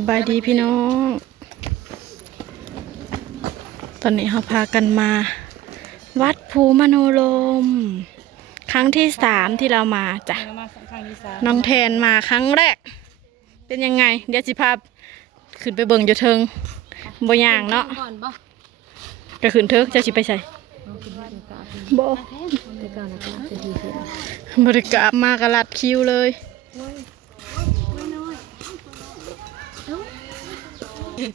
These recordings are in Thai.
สบายดีพี่น้อง ตอนนี้เราพากันมา วัดภูมโนโลมครั้งที่3ที่เรามาจ้ะน้องแทนมาครั้งแรก เป็นยังไง เดี๋ยวสิพาขึ้นไปเบิ่งอยู่เทิงบ่ย่างเนาะก็ขึ้นเทิงจะสิไปใส่บ่บริกรรมมากระลัดคิวเลย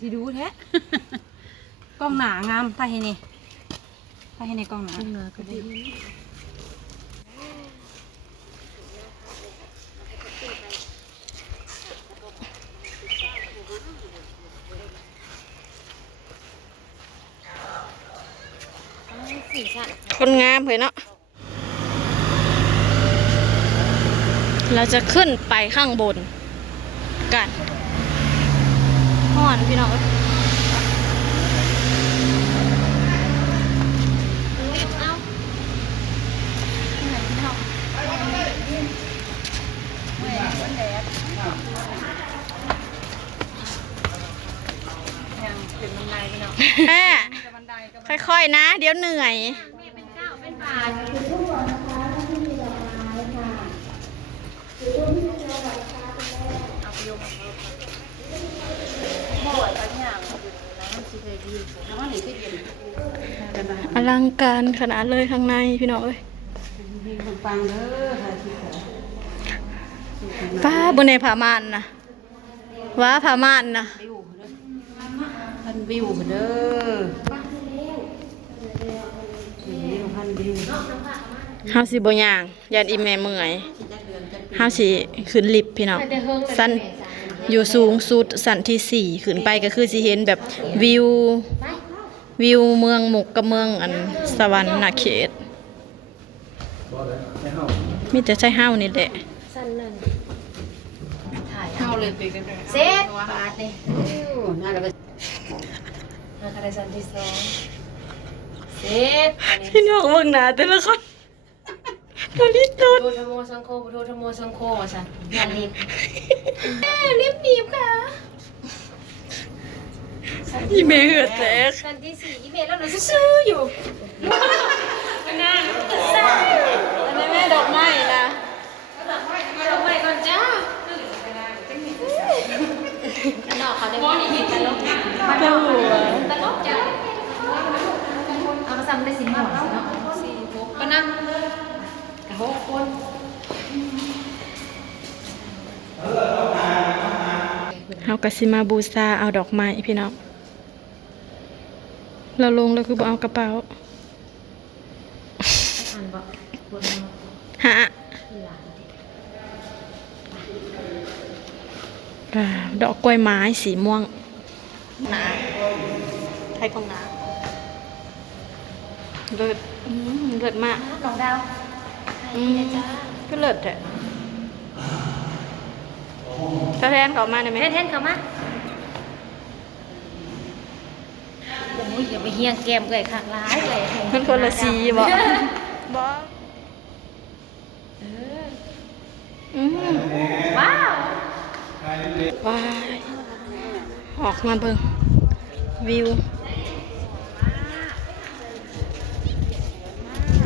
สิดูแท้กล้องหนางามถ้าเห็นนี่กล้องหนาก็ดีคนงามเลยเนาะเราจะขึ้นไปข้างบนกันห่อนพี่น้องค่อยๆนะเดี๋ยวเหนื่อยอลังการขนาดเลยข้างในพี่น้องเอ้ยป้าบนในผาม่านนะว้าผาม่านนะพันวิวเด้อเฮาสิบ่ย่างยันอีแม่เมื่อยเฮาสิขึ้นลิฟต์พี่น้องสั้นอยู่สูงสุดสั้นที่4ขึ้นไปก็คือสิเห็นแบบวิวเมืองหมกกับเมืองอันสวรรค์นาเขตมีแต่ใช้เฮานี่แหละเฮาเลยไปกันเซตบาทนี่น่าจะเป็นอะไรสันที่2เซตพี่น้องเบิ่งหน้าแต่ละคนตอนนี้ตุดโทธโมสังโฆโทธโมสังโฆว่าซั่นงานลิฟลิฟต์หนีบค่ะอีเมเหือดแตกสันที่4อีเมลแล้วหนูซื้ออยู่น่าอันนี้แม่ดอกไม้นะดอกไม้ก่อนจ้าดอกเขาได้บ่นี่ตลกตลกจ้ะเอาก็ซ้ำได้สิหมวดเนาะ4 6ก็นั่งกับ6คนเฮาก็สิมาบูชาเอาดอกไม้พี่น้องเราลงแล้วคือบ่เอากระเป๋าฮะดอกกล้วยไม้สีม่วงหนาไทยกองหนาเลิศเลิศมากน้องดาวก็เลิศแท้ถ้าแทนเขามาได้ไหมแทนเขามาโอ้ยอย่าไปเฮียงแก้มเลยค่ะร้ายเลย มันคนละสีบ่บ่ว้าวว้ายออกมาเบิ่งวิว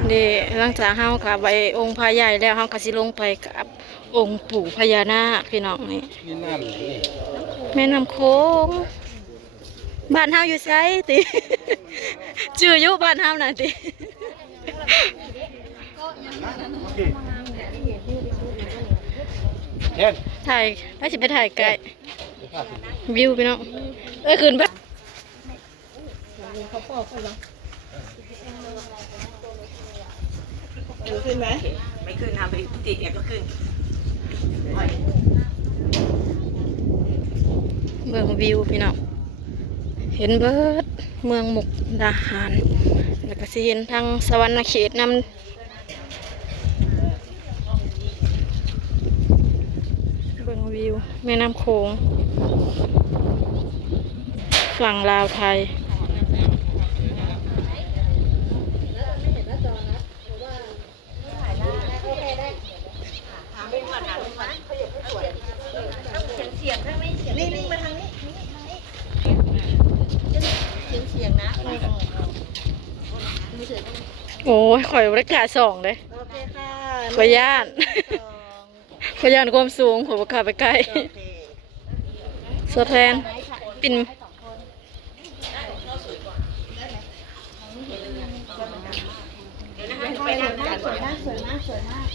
เดี๋ยวหลังจากเฮากับไปองค์พระใหญ่แล้วเฮาก็สิลงไปกับองค์ปู่พญานาคพี่น้องนี่แม่น้ำโขงบ้านเฮาอยู่ไสติชื่ออยู่บ้านเฮาน่ะติถ่ายถ้าสิไปถ่ายไกลวิวพี่น้องขึ้นไปขึ้นไหมไม่ขึ้นทำไปติดก็ขึ้นเมืองวิวพี่น้องเห็นเบิดเมืองมุกดาหารแล้วก็สิเห็นทางสวรรค์เขตนำเมืองวิวแม่น้ำโขงฝั่งลาวไทย นี่มาทางนี้ โอ้ยข่อยบริการสองเลย โอเคค่ะ ข่อยย่าน สอง ข่อยย่านความสูงข่อยบ่กล้าไปใกล้ โอเค สแทนปิ่น สวยมากสวยมากสวยมากสวยมาก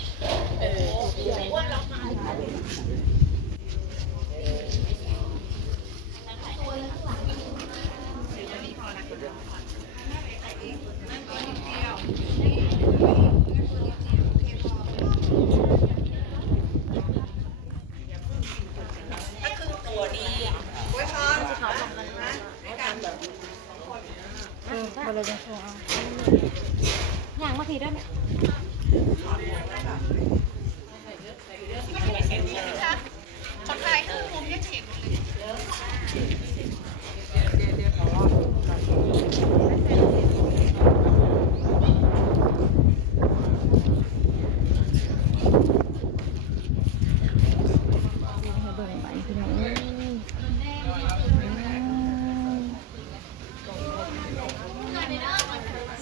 อย่างมาทีได้ไหม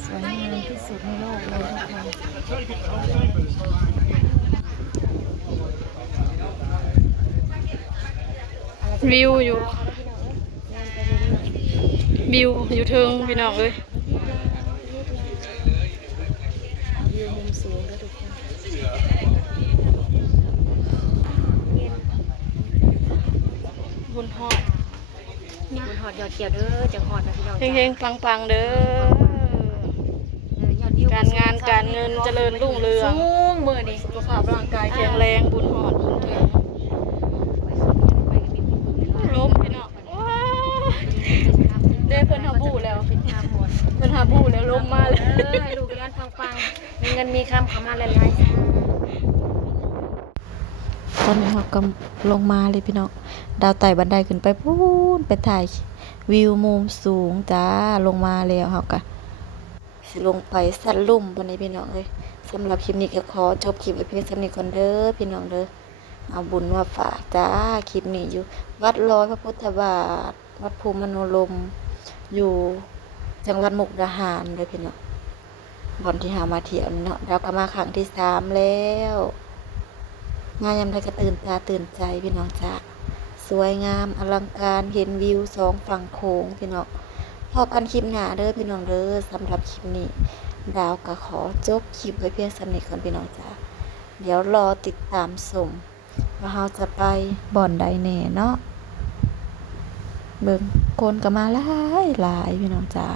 สวยงามที่สุดในโลกเลยทุกคน วิวอยู่วิวอยู่เทิงพี่น้องเอ้ย วิวมุมสูงด้วยทุกคน บุญฮอด คุณหอดยอดเกี่ยวเด้อจังหอดนะพี่น้อง เฮงๆปังๆเด้อ ยอดวิว การงานการเงินเจริญรุ่งเรือง สูงมือนี่ สุขภาพร่างกายแข็งแรงบุญหอดบุญถึงล้มพี่น้องว้าวได้เพิ่นหาบูแล้วเพิ่นหาบูแล้วล้มมาเลย ให้ลูกร้านปังๆมีเงินมีคำเข้ามาหลายๆ ตอนนี้เรากำลงมาเลยพี่น้องดาวไต่บันไดขึ้นไปพูนไปถ่ายวิวมุมสูงจ้าลงมาแล้วเราก็สิลงไปสันลุ่มวันนี้พี่น้องเลยสำหรับคลิปนี้ก็ขอจบคลิปไว้เพียงเท่านี้ก่อนเด้อพี่น้องเด้อเอาบุญมาฝากจ้าคลิปนี้อยู่ วัดร้อยพระพุทธบาท วัดภูมิมโนรมอยู่จังหวัดมุกดาหารเลยพี่น้องบ่อนที่หามาเที่ยวนี่เนาะเราก็มาครั้งที่3แล้วงานยามใดก็ตื่นตาตื่นใจพี่น้องจ้าสวยงามอลังการเห็นวิว2ฝั่งโขงพี่น้องพอกันคลิปหน้าเด้อพี่น้องเด้อสำหรับคลิปนี้ดาวก็ขอจบคลิปไว้เพียงสำนี้ก่อนพี่น้องจ้าเดี๋ยวรอติดตามชมว่าเราจะไปบ่อนใดแน่เนาะเบิ่งคนก็มาหลายหลายพี่น้องจ้า